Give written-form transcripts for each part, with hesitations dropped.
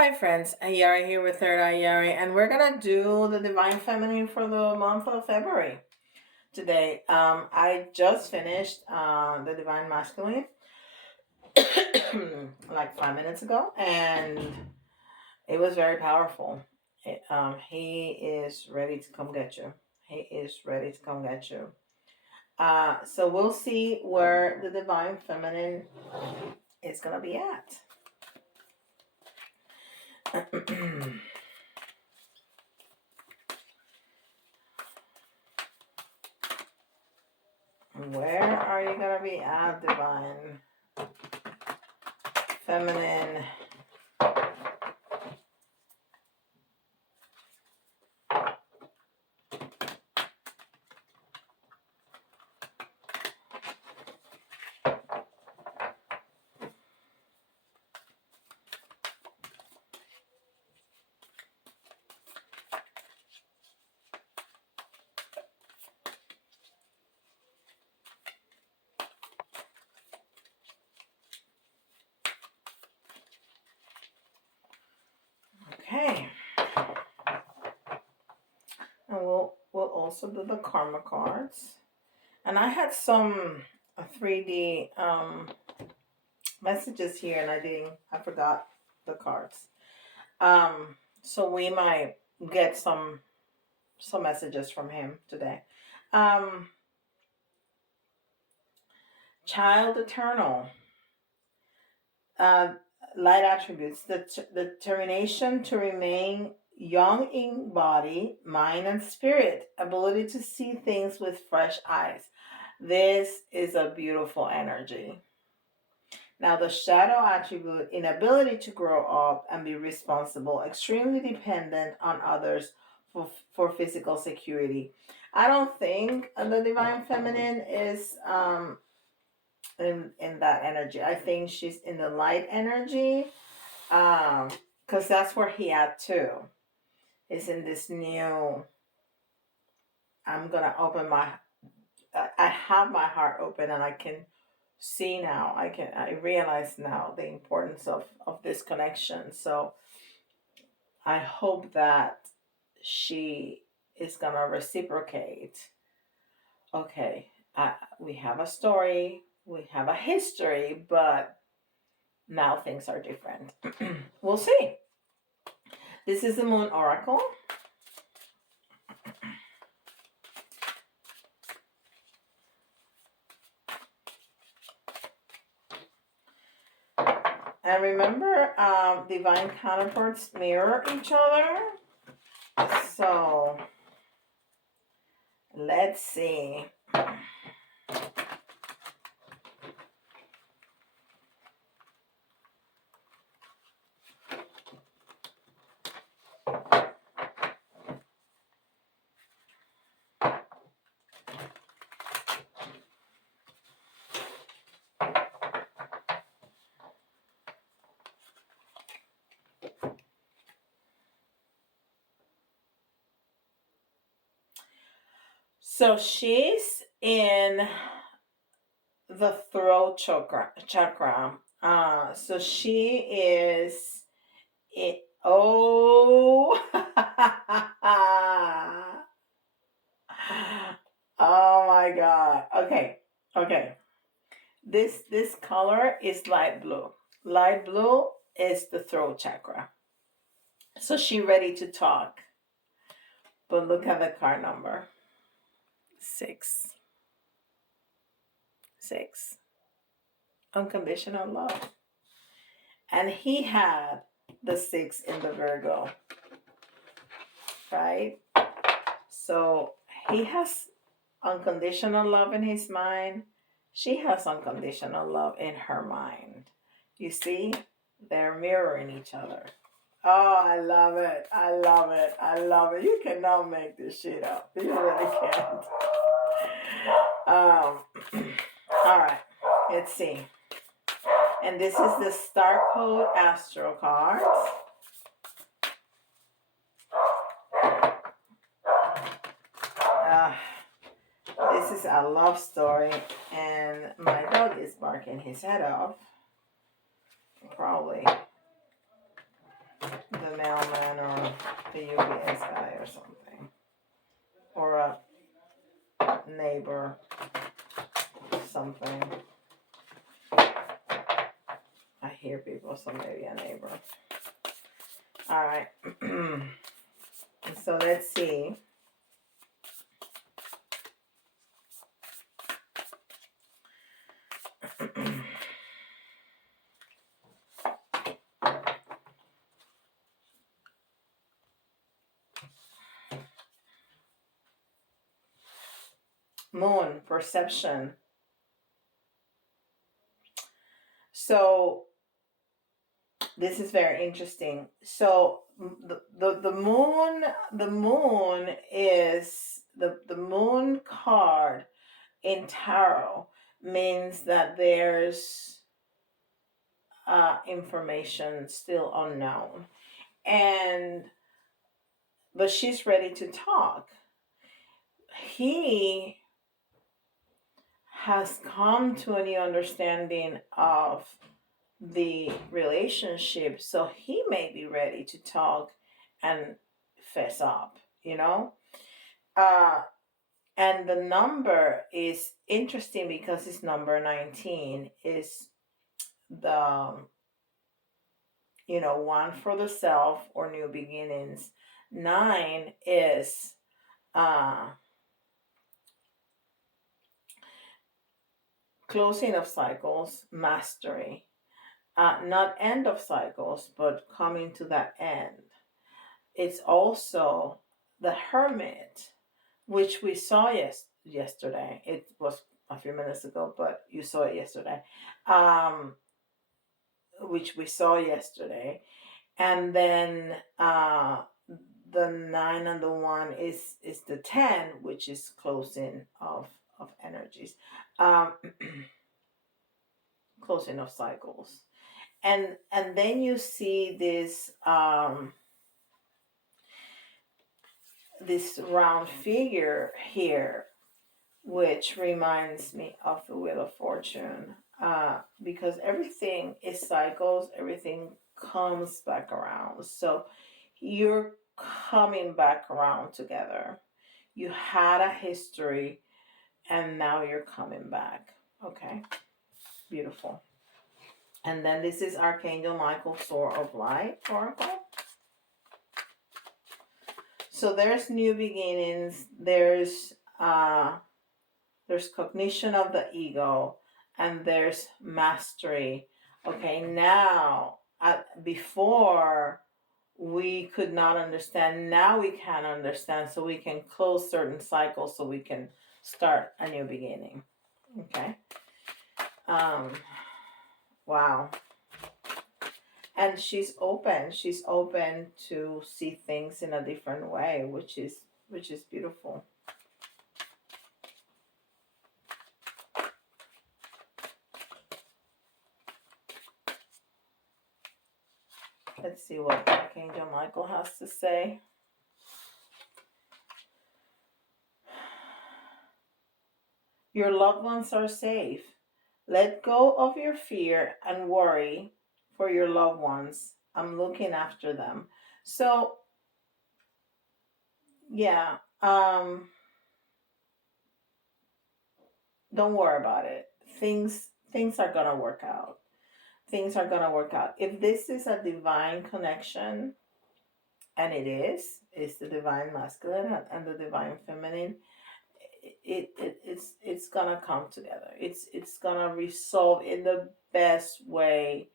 Hi friends, Ayari here with Third Eye Yari, and we're gonna do the Divine Feminine for the month of February today. I just finished the Divine Masculine like 5 minutes ago, and it was very powerful. He is ready to come get you. He is ready to come get you. So we'll see where the Divine Feminine is gonna be at. Where are you gonna be at, Divine Feminine? Okay. And we'll also do the karma cards. And I had some 3D messages here, and I forgot the cards. So we might get some messages from him today. Child Eternal. Light attributes, the determination to remain young in body, mind, and spirit, ability to see things with fresh eyes. This is a beautiful energy. Now, the shadow attribute, inability to grow up and be responsible, extremely dependent on others for physical security. I don't think the Divine Feminine is in that energy. I think she's in the light energy, because that's where he at too. Is in this new. I'm gonna open my. I have my heart open, and I can see now. I realize now the importance of this connection. So I hope that she is gonna reciprocate. Okay, we have a story, we have a history, but now things are different. We'll see. This is the Moon Oracle. And remember, divine counterparts mirror each other. So let's see. So she's in the throat chakra. So she is it. Oh, oh my God. Okay. This color is light blue. Light blue is the throat chakra. So she ready to talk. But look at the card number. 6. Unconditional love. And he had the 6 in the Virgo. Right? So he has unconditional love in his mind. She has unconditional love in her mind. You see? They're mirroring each other. Oh, I love it. I love it. I love it. You cannot make this shit up. You really can't. All right. Let's see. And this is the Starcode Astro cards. This is a love story, and my dog is barking his head off. Probably. mailman or the UPS guy or something. Or a neighbor, something. I hear people, so maybe a neighbor. All right. So let's see. Moon, perception. So this is very interesting. So the moon is the moon card in tarot means that there's information still unknown, but she's ready to talk. He has come to a new understanding of the relationship, so he may be ready to talk and fess up, you know. And the number is interesting because it's number 19 is the, one for the self or new beginnings. 9 is closing of cycles, mastery. Not end of cycles, but coming to that end. It's also the hermit, which we saw yesterday. It was a few minutes ago, but you saw it yesterday. Which we saw yesterday. And then the 9 and the 1 is the 10, which is closing of energies. Closing of cycles. And then you see this this round figure here, which reminds me of the Wheel of Fortune, because everything is cycles, everything comes back around. So you're coming back around together. You had a history and now you're coming back. Okay, beautiful. And then this is Archangel Michael, Sword of Light Oracle. So there's new beginnings. There's cognition of the ego, and there's mastery. Okay, now before we could not understand. Now we can understand, so we can close certain cycles, so we can start a new beginning. Okay. Wow. And she's open to see things in a different way, which is beautiful. Let's see what Archangel Michael has to say. Your loved ones are safe. Let go of your fear and worry for your loved ones. I'm looking after them. So, yeah, don't worry about it. Things are gonna work out. Things are gonna work out. If this is a divine connection, and it's the divine masculine and the divine feminine, it's gonna come together. It's gonna resolve in the best way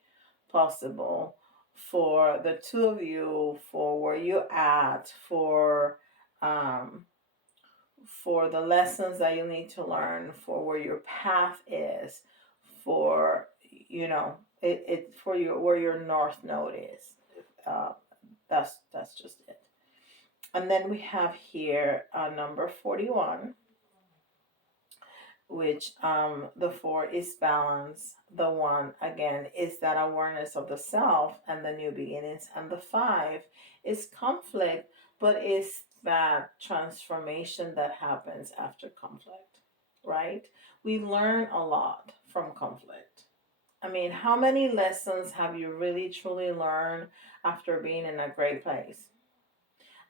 possible for the two of you, for where you're at, for the lessons that you need to learn, for where your path is, for for your where your north node is. That's just it. And then we have here number 41, which the 4 is balance. The 1 again is that awareness of the self and the new beginnings, and the 5 is conflict, but is that transformation that happens after conflict, right? We learn a lot from conflict, I mean, how many lessons have you really truly learned after being in a great place?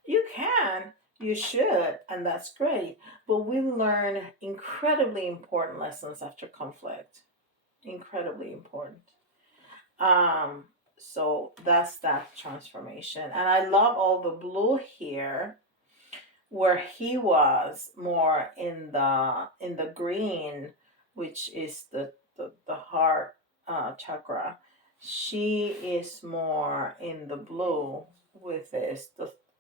You can, you should, and that's great. But we learn incredibly important lessons after conflict. Incredibly important. Um, so that's that transformation. And I love all the blue here where he was more in the green, which is the heart chakra. She is more in the blue with this,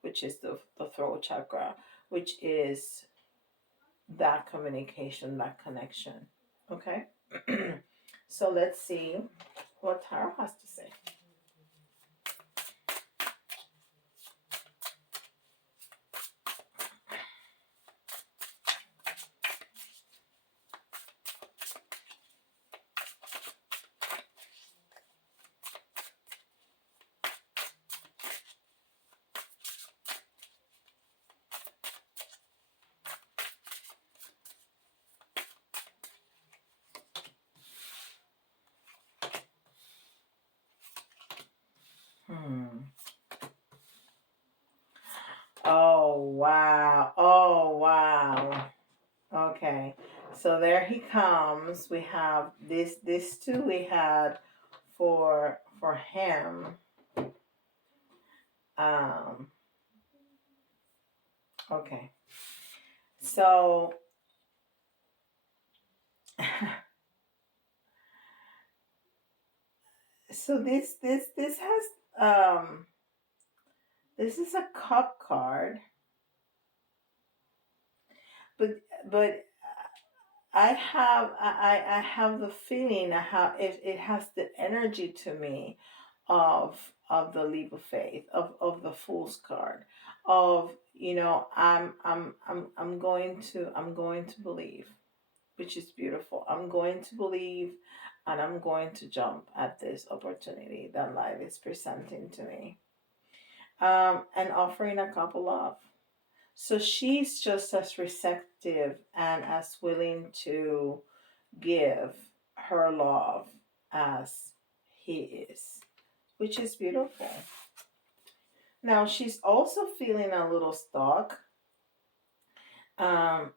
which is the throat chakra, which is that communication, that connection. Okay. So let's see what Tarot has to say. Hmm. Oh wow. Oh wow. Okay. So there he comes. We have this two we had for him. Um okay. So so this has this is a cup card, but but I have the feeling I have it has the energy to me of the leap of faith, of the fool's card, of I'm going to believe, which is beautiful. I'm going to believe, and I'm going to jump at this opportunity that life is presenting to me, and offering a couple of. So she's just as receptive and as willing to give her love as he is, which is beautiful. Now she's also feeling a little stuck. Um,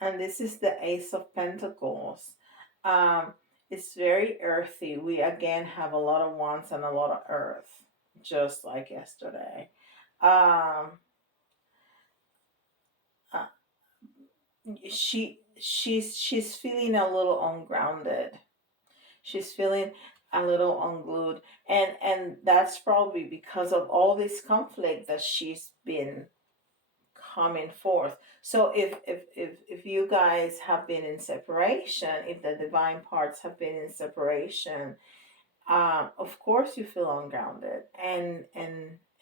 and this is the Ace of Pentacles. Um, it's very earthy. We again have a lot of wands and a lot of earth, just like yesterday. Um, uh, she's feeling a little ungrounded. She's feeling a little unglued, and that's probably because of all this conflict that she's been coming forth. So if you guys have been in separation, if the divine parts have been in separation, of course you feel ungrounded, and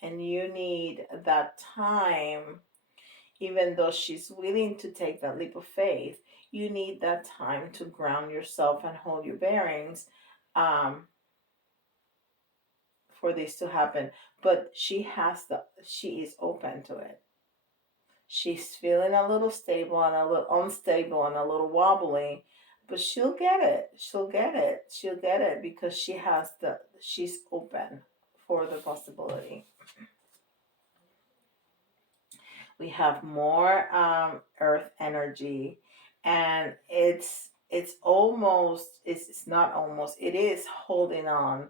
you need that time. Even though she's willing to take that leap of faith, you need that time to ground yourself and hold your bearings, um, for this to happen. But she is open to it. She's feeling a little stable and a little unstable and a little wobbly, but she'll get it. She'll get it. She'll get it because she's open for the possibility. We have more earth energy, and it's not almost, it is holding on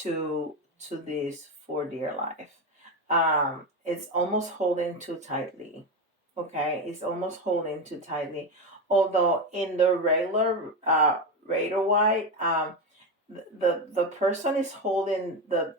to this for dear life. It's almost holding too tightly. Okay, it's almost holding too tightly. Although in the regular Raider White, the person is holding the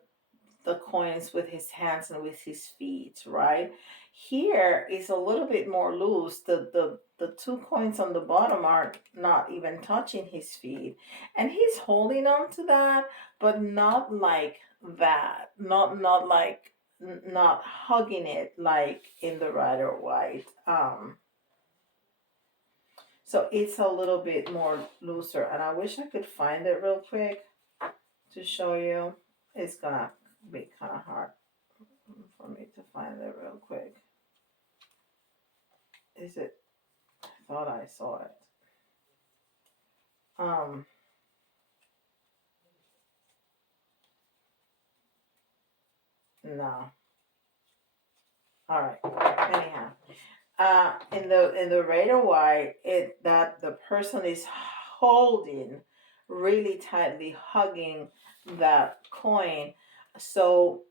coins with his hands and with his feet, right? Here is a little bit more loose. The two coins on the bottom are not even touching his feet. And he's holding on to that, but not like that. Not like not hugging it like in the Rider White. So it's a little bit more looser. And I wish I could find it real quick to show you. It's gonna be kind of hard for me to find it real quick. Is it? I thought I saw it. No. All right. Anyhow, in the radar white, it that the person is holding really tightly, hugging that coin. So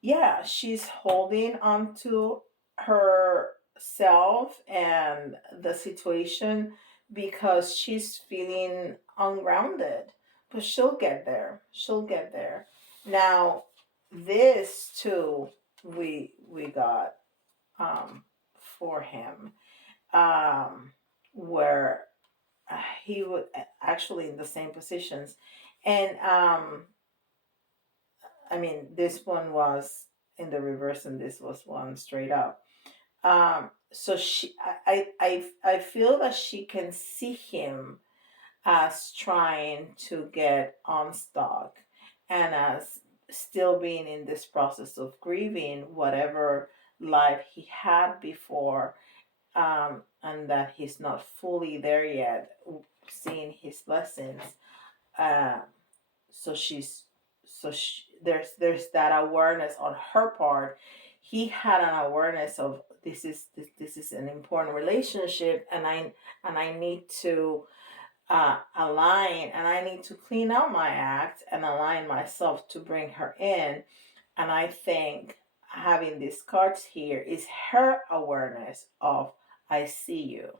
yeah, she's holding onto herself and the situation because she's feeling ungrounded. But she'll get there. She'll get there. Now, this too, we got for him, where he would actually in the same positions, and I mean, this one was in the reverse, and this was one straight up. So I feel that she can see him as trying to get unstuck, and as still being in this process of grieving whatever life he had before, and that he's not fully there yet, seeing his lessons. Uh, so she's there's that awareness on her part. He had an awareness of this is an important relationship, and I need to align, and I need to clean up my act and align myself to bring her in. And I think having these cards here is her awareness of, I see you.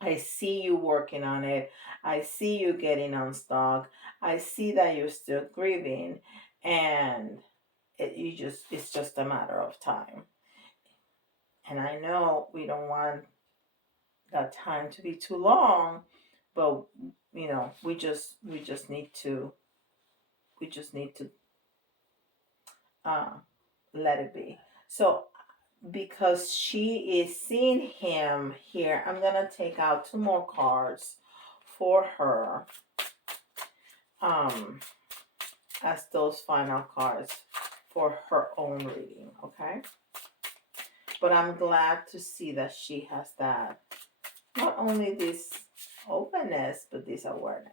I see you working on it. I see you getting unstuck. I see that you're still grieving, and it's just a matter of time. And I know we don't want that time to be too long, but we just need to uh, let it be. So because she is seeing him here, I'm gonna take out two more cards for her, um, as those final cards for her own reading, okay? But I'm glad to see that she has that, not only this openness, but this awareness.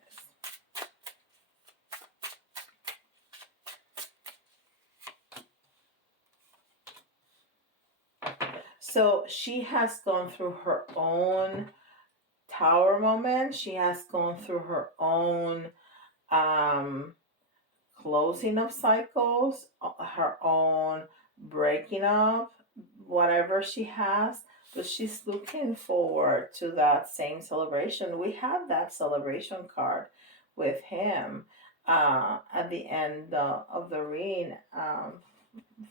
So she has gone through her own tower moment. She has gone through her own closing of cycles, her own breaking up, whatever she has. But she's looking forward to that same celebration. We have that celebration card with him at the end of the reading,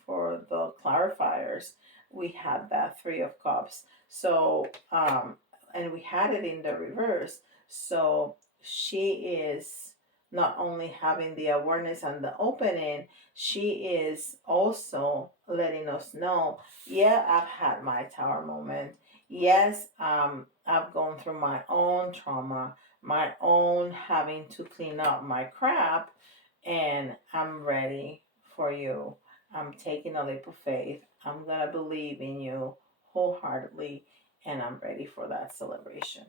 for the clarifiers. We had that Three of Cups. So, and we had it in the reverse. So she is not only having the awareness and the opening, she is also letting us know, yeah, I've had my tower moment. Yes, I've gone through my own trauma, my own having to clean up my crap, and I'm ready for you. I'm taking a leap of faith. I'm going to believe in you wholeheartedly, and I'm ready for that celebration.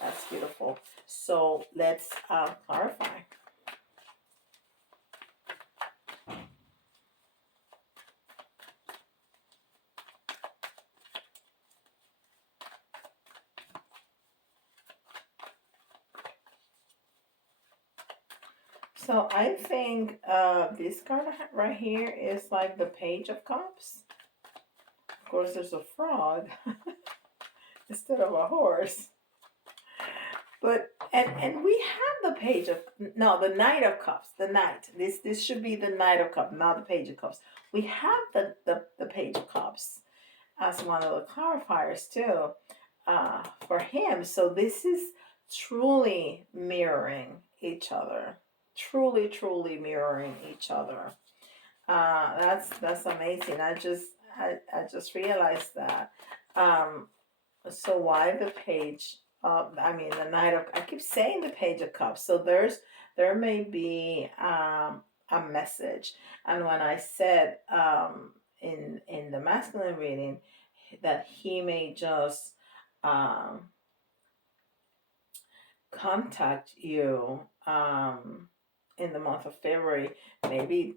That's beautiful. So let's clarify. So I think this card right here is like the Page of Cups. Of course, there's a frog instead of a horse. But and we have the Page of, no, the Knight of Cups. The Knight. This should be the Knight of Cups, not the Page of Cups. We have the Page of Cups as one of the clarifiers too, for him. So this is truly mirroring each other. Truly mirroring each other. That's amazing. I just realized that. So why the Page of, I mean the Knight of, I keep saying the Page of Cups. So there may be a message. And when I said in the masculine reading that he may just contact you in the month of February. Maybe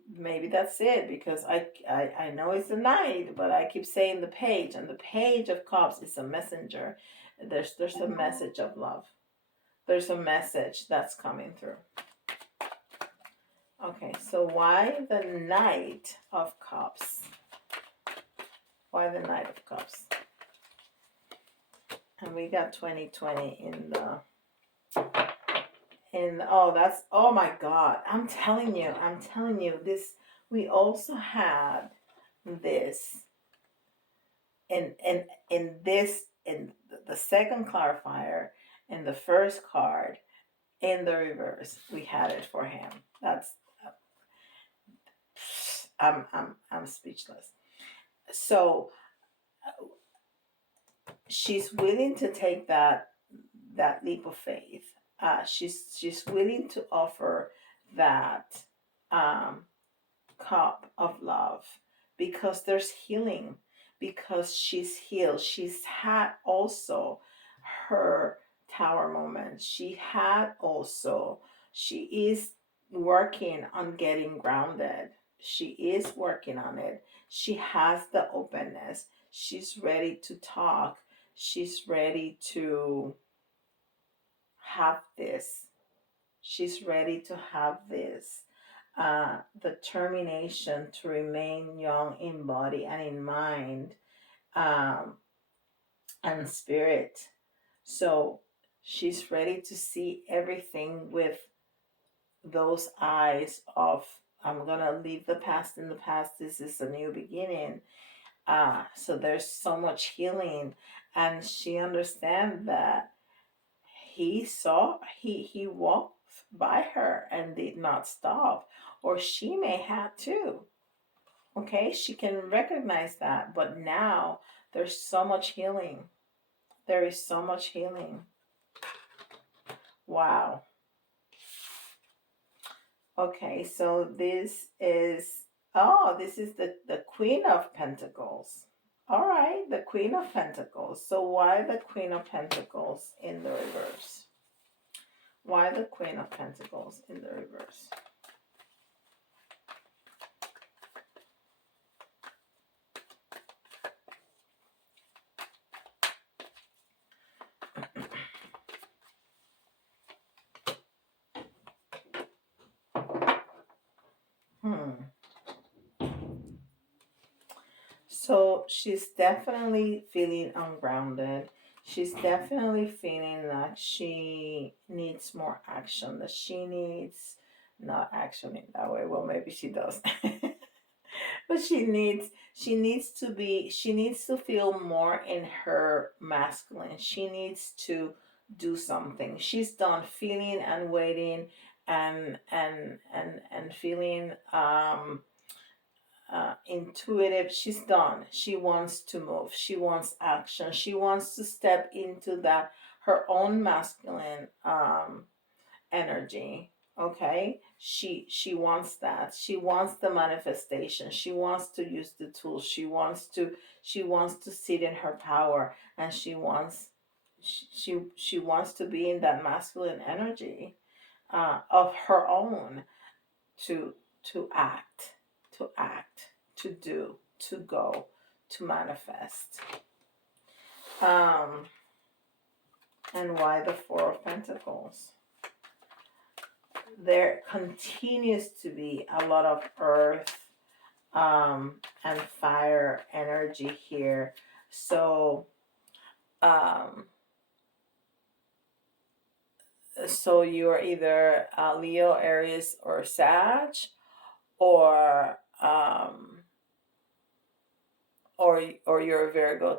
that's it, because I know it's the Knight, but I keep saying the Page, and the Page of Cups is a messenger. There's a message of love. There's a message that's coming through. Okay, so why the Knight of Cups? Why the Knight of Cups? And we got 2020 in the oh my God, I'm telling you this. We also had this in the second clarifier, in the first card, in the reverse. We had it for him. That's I'm speechless. So she's willing to take that leap of faith. She's willing to offer that cup of love, because there's healing, because she's healed. She's had also her tower moment. She is working on getting grounded. She is working on it. She has the openness. She's ready to talk. She's ready to have this. She's ready to have this. Determination to remain young in body and in mind, and spirit. So she's ready to see everything with those eyes of, I'm gonna leave the past in the past. This is a new beginning. So there's so much healing, and she understands that he walked by her and did not stop, or she may have too. Okay, she can recognize that, but now there's so much healing. There is so much healing. Wow. Okay, so this is the Queen of Pentacles. All right, the Queen of Pentacles. So why the Queen of Pentacles in the reverse? Why the Queen of Pentacles in the reverse? So she's definitely feeling ungrounded. She's definitely feeling like she needs more action, that she needs not action in that way. Well, maybe she does. But she needs to feel more in her masculine. She needs to do something. She's done feeling and waiting and feeling intuitive. She's done. She wants to move. She wants action. She wants to step into that, her own masculine energy. Okay, she wants that. She wants the manifestation. She wants to use the tools. She wants to sit in her power, and she wants to be in that masculine energy of her own, to act, to do, to go, to manifest. And why the Four of Pentacles? There continues to be a lot of earth and fire energy here. So so you're either Leo, Aries, or Sag, or you're a Virgo,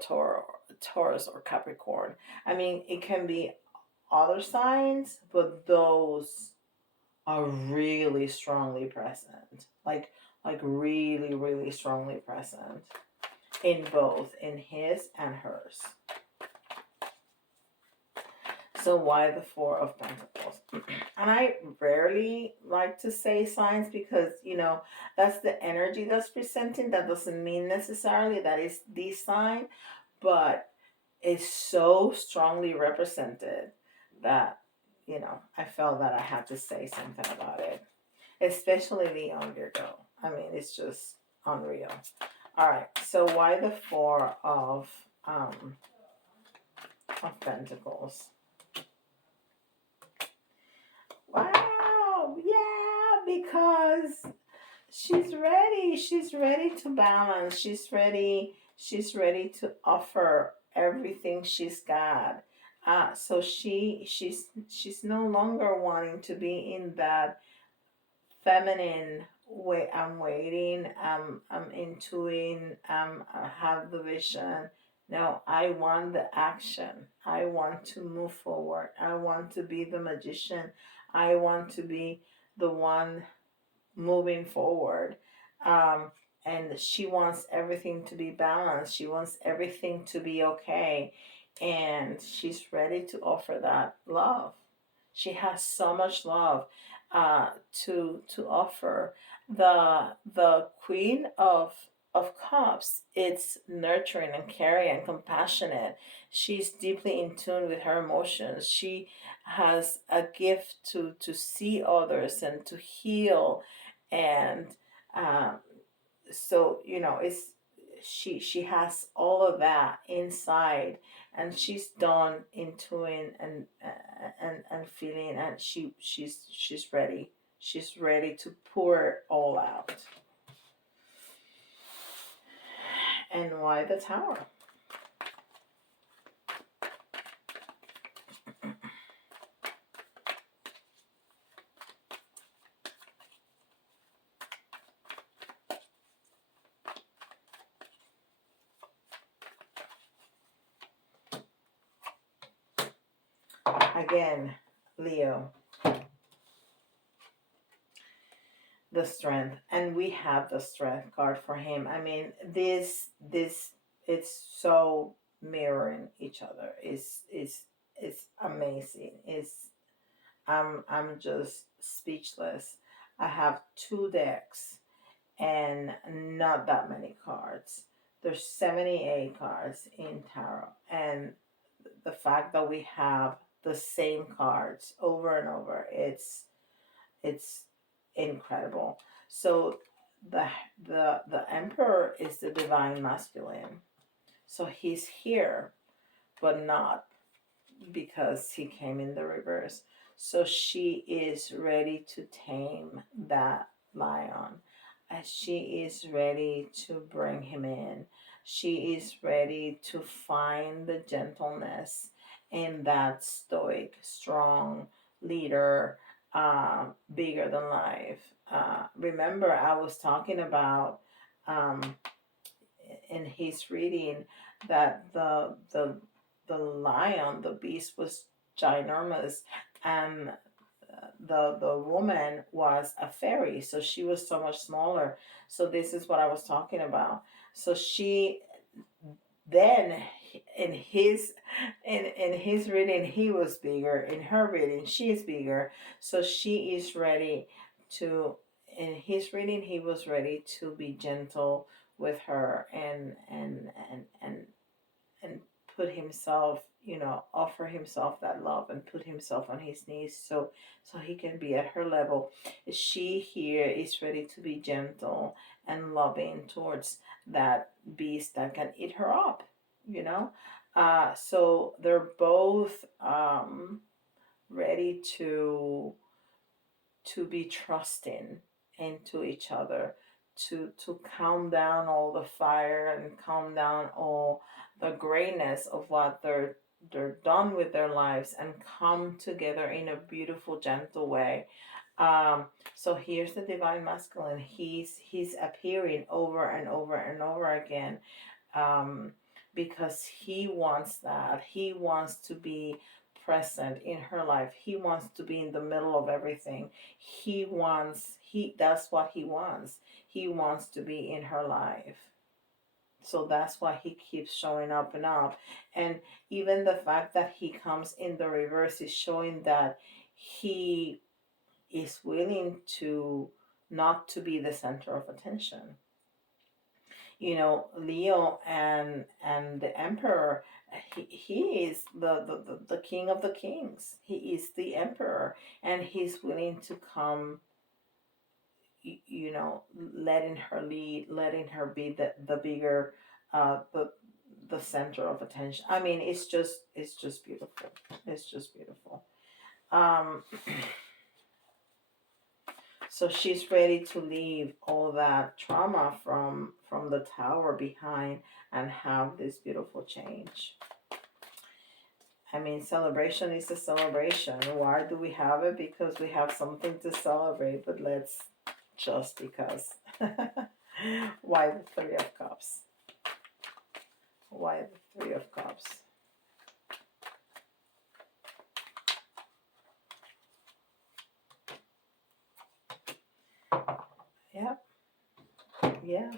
Taurus, or Capricorn. I mean, it can be other signs, but those are really strongly present. Like really, really strongly present in both, in his and hers. So why the Four of Pentacles? And I rarely like to say signs, because, that's the energy that's presenting. That doesn't mean necessarily that is the sign, but it's so strongly represented that, I felt that I had to say something about it. especially Leo and Virgo. I mean, it's just unreal. All right, so why the Four of Pentacles? Wow, yeah, because she's ready. She's ready to balance. She's ready. She's ready to offer everything she's got. So she's no longer wanting to be in that feminine way. I'm waiting. I'm intuiting. I have the vision. No, I want the action. I want to move forward. I want to be the magician. I want to be the one moving forward. Um, and she wants everything to be balanced. She wants everything to be okay. And she's ready to offer that love. She has so much love to offer. The Queen of Cups, it's nurturing and caring and compassionate. She's deeply in tune with her emotions. She has a gift to see others and to heal, and um, so it's she has all of that inside, and she's done intuiting and feeling, and she's ready. She's ready to pour it all out. And why the Tower? Again, Leo, the Strength, and we have the Strength card for him. I mean, this it's so mirroring each other. It's amazing. I'm just speechless. I have two decks and not that many cards. There's 78 cards in tarot, and the fact that we have the same cards over and over, it's incredible. So the the Emperor is the divine masculine. So he's here, but not because he came in the reverse. So she is ready to tame that lion. As she is ready to bring him in. She is ready to find the gentleness in that stoic, strong leader, bigger than life. Remember, I was talking about um, in his reading that the lion, the beast, was ginormous, and the woman was a fairy, so she was so much smaller. So this is what I was talking about. So she then in his reading he was bigger, in her reading she is bigger. So she is ready to, in his reading he was ready to be gentle with her and put himself, offer himself that love and put himself on his knees so he can be at her level. She here is ready to be gentle and loving towards that beast that can eat her up, you know. So they're both ready to be trusting into each other, to calm down all the fire and calm down all the grayness of what they're done with their lives, and come together in a beautiful, gentle way. So here's the divine masculine. He's appearing over and over and over again, um, because he wants that. He wants to be present in her life. He wants to be in the middle of everything. That's what he wants. He wants to be in her life. So that's why he keeps showing up and up. And even the fact that he comes in the reverse is showing that he is willing to not to be the center of attention. Leo and the Emperor, he is the king of the kings. He is the Emperor, and he's willing to come you know, letting her lead, letting her be the bigger, the center of attention. I mean, it's just beautiful. It's just beautiful. Um, so she's ready to leave all that trauma from the tower behind and have this beautiful change. I mean, celebration is a celebration. Why do we have it? Because we have something to celebrate, but let's just because. Why the Three of Cups? Why the Three of Cups? Yeah, yeah,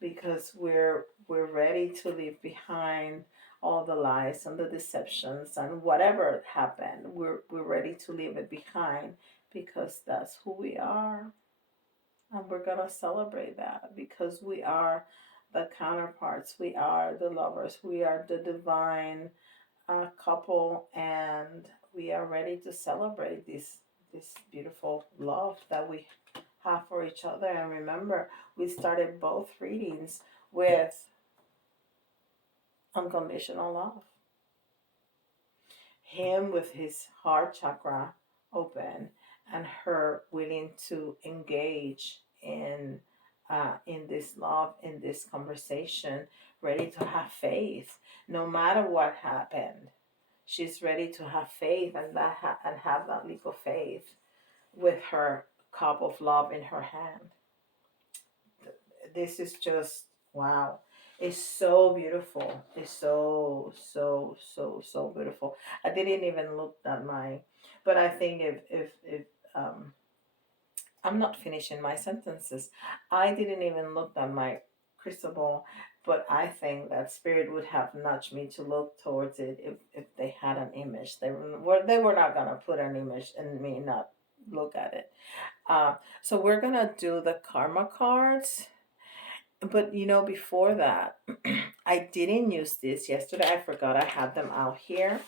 because we're ready to leave behind all the lies and the deceptions and whatever happened. We're ready to leave it behind because that's who we are. And we're going to celebrate that because we are the counterparts. We are the lovers. We are the divine couple. And we are ready to celebrate this beautiful love that we have for each other. And remember, we started both readings with unconditional love. Him with his heart chakra open and her willing to engage in this love, in this conversation, ready to have faith no matter what happened. She's ready to have faith and and have that leap of faith with her cup of love in her hand. This is just wow. It's so beautiful. It's so beautiful. I didn't even look at my, but I think if I'm not finishing my sentences. I didn't even look at my crystal ball, but I think that spirit would have nudged me to look towards it if they had an image. They were not gonna put an image and me not look at it. So we're gonna do the karma cards. But you know, before that, I didn't use this yesterday. I forgot I had them out here.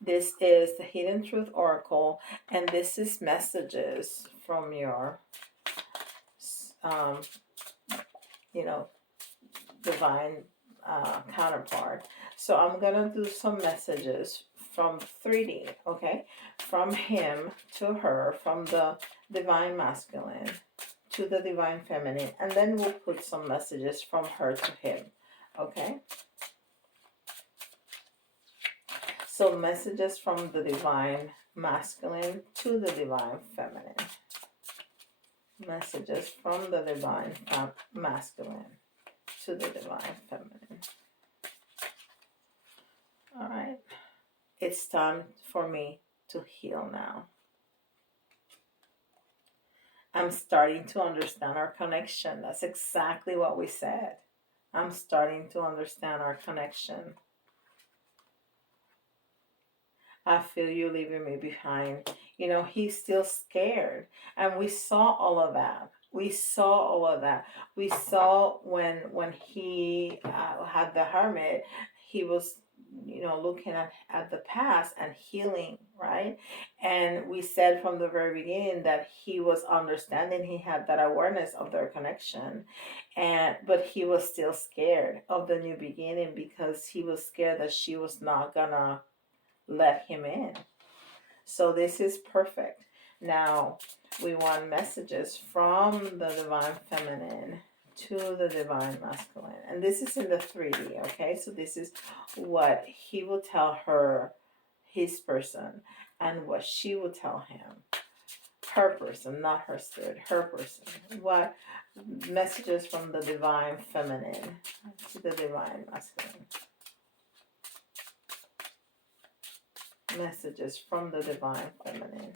This is the Hidden Truth Oracle, and this is messages from your, um, you know, divine counterpart. So I'm gonna do some messages from 3D, okay? From him to her, from the divine masculine to the divine feminine, and then we'll put some messages from her to him, okay? So messages from the divine masculine to the divine feminine. Messages from the divine masculine to the divine feminine. All right. It's time for me to heal now. I'm starting to understand our connection. That's exactly what we said. I'm starting to understand our connection. I feel you leaving me behind. You know, he's still scared. And we saw all of that. We saw all of that. We saw when he had the hermit, he was, you know, looking at the past and healing, right? And we said from the very beginning that he was understanding, he had that awareness of their connection. But he was still scared of the new beginning because he was scared that she was not gonna let him in. So this is perfect. Now we want messages from the divine feminine to the divine masculine. And this is in the 3D, okay? So this is what he will tell her, his person, and what she will tell him, her person, not her spirit, her person. What messages from the divine feminine to the divine masculine. Messages from the divine feminine.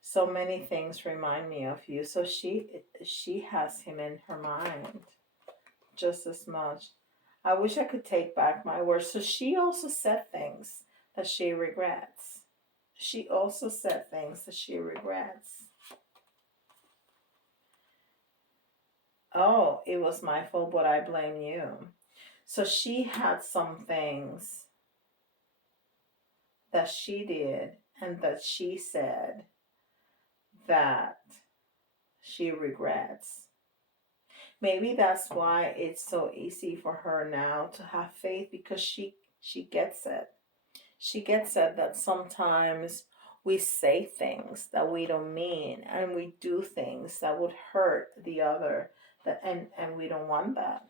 So many things remind me of you. So she has him in her mind just as much. I wish I could take back my words. So she also said things that she regrets. She also said things that she regrets. Oh, it was my fault, but I blame you. So she had some things that she did and that she said that she regrets. Maybe that's why it's so easy for her now to have faith, because she gets it. She gets it that sometimes we say things that we don't mean, and we do things that would hurt the other, that and we don't want that.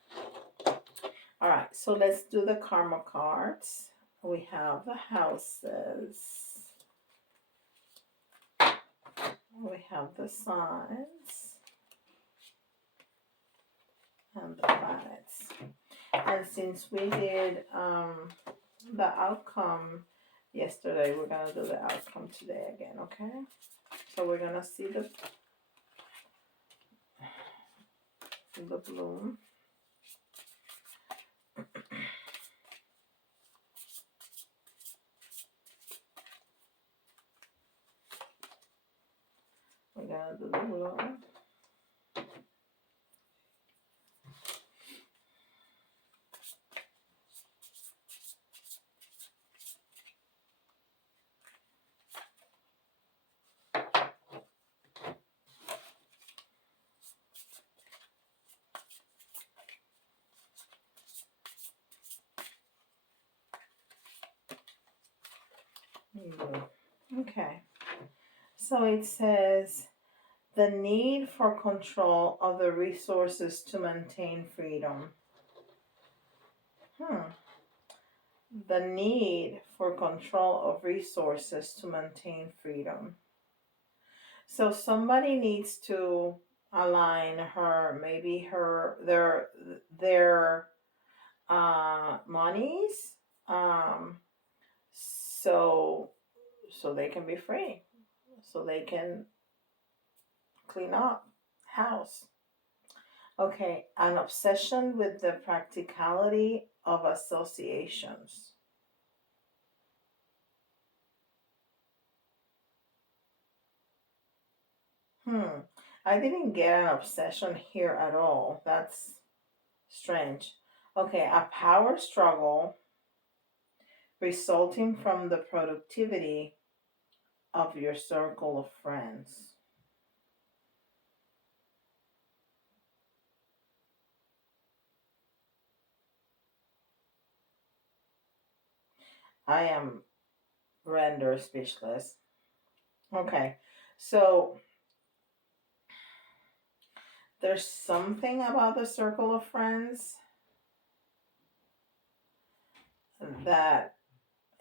All right, so let's do the karma cards. We have the houses. We have the signs and the planets. And since we did the outcome yesterday, we're gonna do the outcome today again, okay? So we're gonna see the bloom. We're gonna do the bloom. Okay, so it says the need for control of the resources to maintain freedom. The need for control of resources to maintain freedom. So somebody needs to align her, maybe their monies, so they can be free, so they can clean up house. Okay, an obsession with the practicality of associations. I didn't get an obsession here at all. That's strange. Okay, a power struggle resulting from the productivity of your circle of friends. I am rendered speechless. Okay, so there's something about the circle of friends that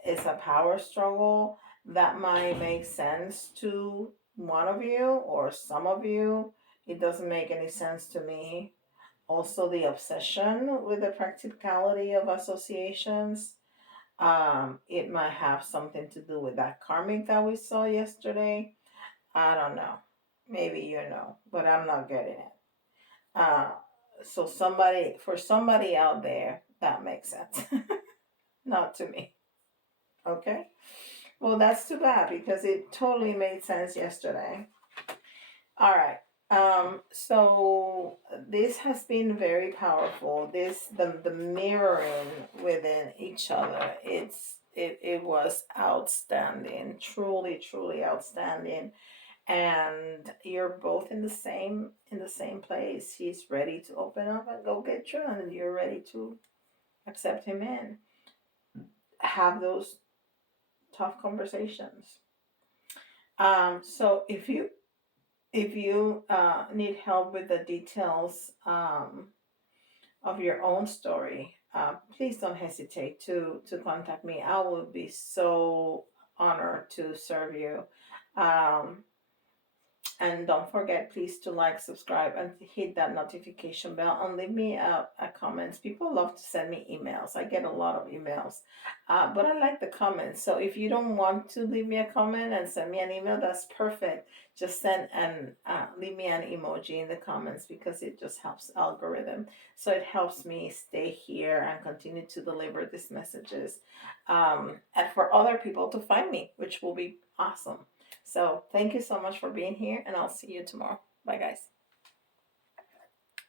is a power struggle that might make sense to one of you or some of you. It doesn't make any sense to me. Also, the obsession with the practicality of associations. It might have something to do with that karmic that we saw yesterday. I don't know. Maybe you know, but I'm not getting it. Uh, so for somebody out there, that makes sense. Not to me. Okay? Well, that's too bad because it totally made sense yesterday. All right. So this has been very powerful. The mirroring within each other. It was outstanding. Truly, truly outstanding. And you're both in the same place. He's ready to open up and go get you, and you're ready to accept him in. Have those tough conversations. So if you need help with the details of your own story, please don't hesitate to contact me. I will be so honored to serve you. And don't forget, please, to like, subscribe, and hit that notification bell, and leave me a comments. People love to send me emails. I get a lot of emails, but I like the comments. So if you don't want to leave me a comment and send me an email, that's perfect. Just send and leave me an emoji in the comments, because it just helps algorithm. So it helps me stay here and continue to deliver these messages, and for other people to find me, which will be awesome. So thank you so much for being here, and I'll see you tomorrow. Bye, guys.